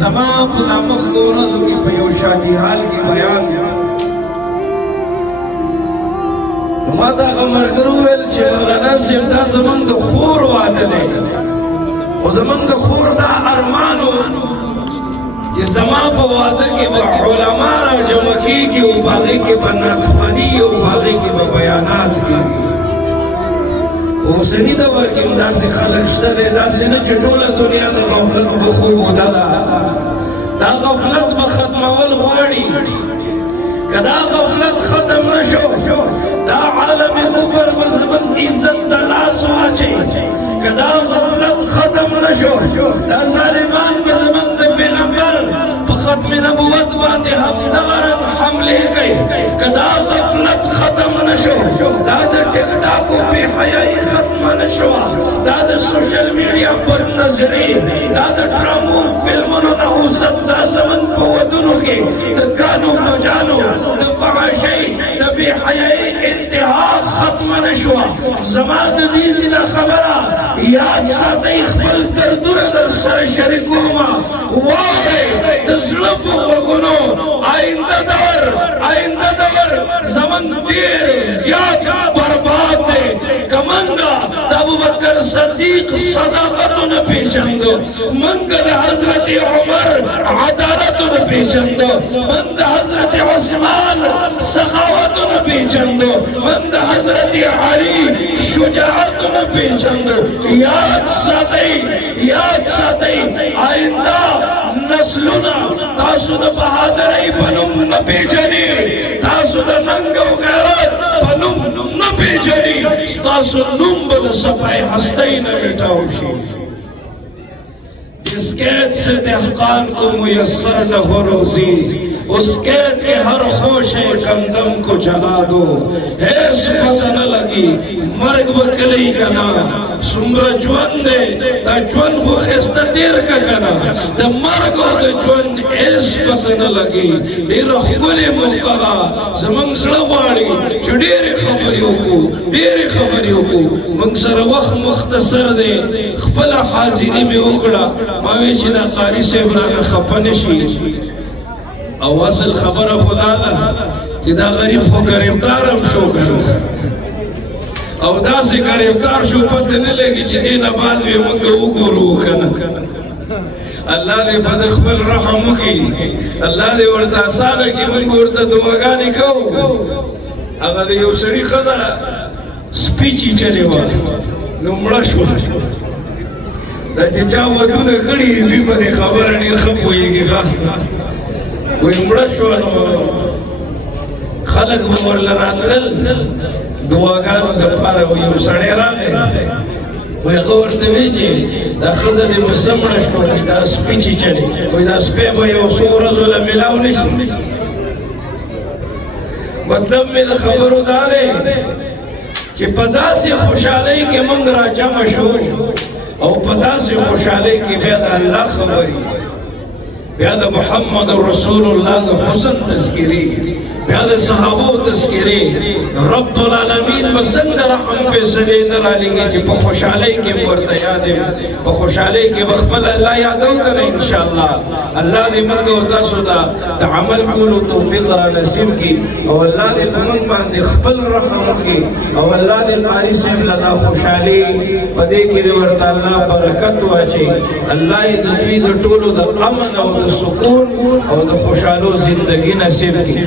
زما په دا مخکې ورځو کې په یو شادي حال کې بیان نو ما ته هغه ملګرو وویل چې مولانا صاحب دا زموږ د خور واده دی خو زموږ د خور دا ارمان و چې زما په واده کې به علما راجمع کېږي او په هغې کې به نعتخواني او په هغې کې به بیانات کېږي اوسني دور کې هم داسې خلک شته دی داسې نه چې ټوله دنیا د غفلت په خوب ده دا غفلت به ختمول غواړي که دا غفلت ختم نه شو دا عالم کفر به زموږ عزت ته لاس واچوي که دا غفلت ختم نه شو دا ظالمان به زموږ د پیغمبر په ختم نبوت باندې همدغه حملې کوي که دا غفلت ختم نه شو دا د ټیک ټاک او بې حیایي ختمه نه شوه دا د سوشل میډیا بدنظري دا د ډرامو فلمونو نحوست دا زموږ په ودونو کې د ګانو بجانو د فحاشۍ د بې حیایي انتها ختمه نه شوه زما د دې دا خبره یاد ساتئ خپل دردونه در سره شریکومه واورئ د زړه په غوږونو آینده دور زموږ ډېر زیات برباد دی که موږ د ابوبکر صدیق صداقت نه پېژندو موږ د حضرت عمر عدالت نه پېژندو موږ د حضرت عثمان سخاوت نه پېژندو موږ د حضرت علي شجاعت نه پېژندو یاد ساتئ آئنده نسلونه تاسو د بهادرۍ په نوم نه پېژني تاسو د ننګ او غیرت په نوم نه پېژني ستاسو نوم به د صفحه هستۍ نه مټاو شي جس قید سے دهقان کو میسر نہ ہو روزی اس قید کے ہر خوش کندم کو جلا دو حیث پتہ نہ لگی مرگ بکلی کنا سمر جوان دے تا جوان خو خستا دیر کا کنا دا مرگ و دا جوان حیث پتہ نہ لگی دیر خبل موقعا زمان سڑواری جو دیر خبریوں کو منگسر وقت مختصر دے خبل حاضری میں اکڑا ماوی چې دا قاری صاحب رانه خفه نشي او اصل خبره خدا ده چې دا غریب خو گرفتار هم شو کنه او داسې گرفتار شو پته نه لګي چې دې نه بعد به موږ وګورو کنه الله دې په خپل رحم وکړي الله دې ورته اسانه کړي موږ ورته دعاګانې کوو هغه د یو سړي ښځه سپیچي چلې وه نو مړه شوه دا چې چا ودونه کړي دوی په دې خبره ډېر ښه پوهېږي وایي مړه شوه نو خلک به ورله راتلل دعاګانو دپاره یو سړی راغی وایي هغه ورته وایي چې دا ښځه دې به څه مړه شوه دا سپي چې چلې وایي دا سپی به یو څو ورځو له میلاو نه شي مطلب مې د خبرو دا دی چې په داسې خوشحالۍ کې موږ راجمع شو او په داسې خوشحالۍ کې بیا د الله خبرې بیا د محمد رسول الله د حسن تذکرې بیا د صحابو تذکرې رب العالمین به څنګه رحم فیصلې نه رالېږي چې په خوشحالۍ کې مو ورته یاد یم په خوشحالۍ کې به خپل الله یادو کنه انشاءالله الله دې موږ او تاسو ته د عمل کولو توفیق را نصیب کړي او الله دې په موږ باندې خپل رحم وکړي او الله دې قاري صاحب له دا خوشحالۍ په دې کې ورته الله برکت واچوي الله یې د دوی د ټولو د امن او د سکون او د خوشحالو زندګي نصیب کړي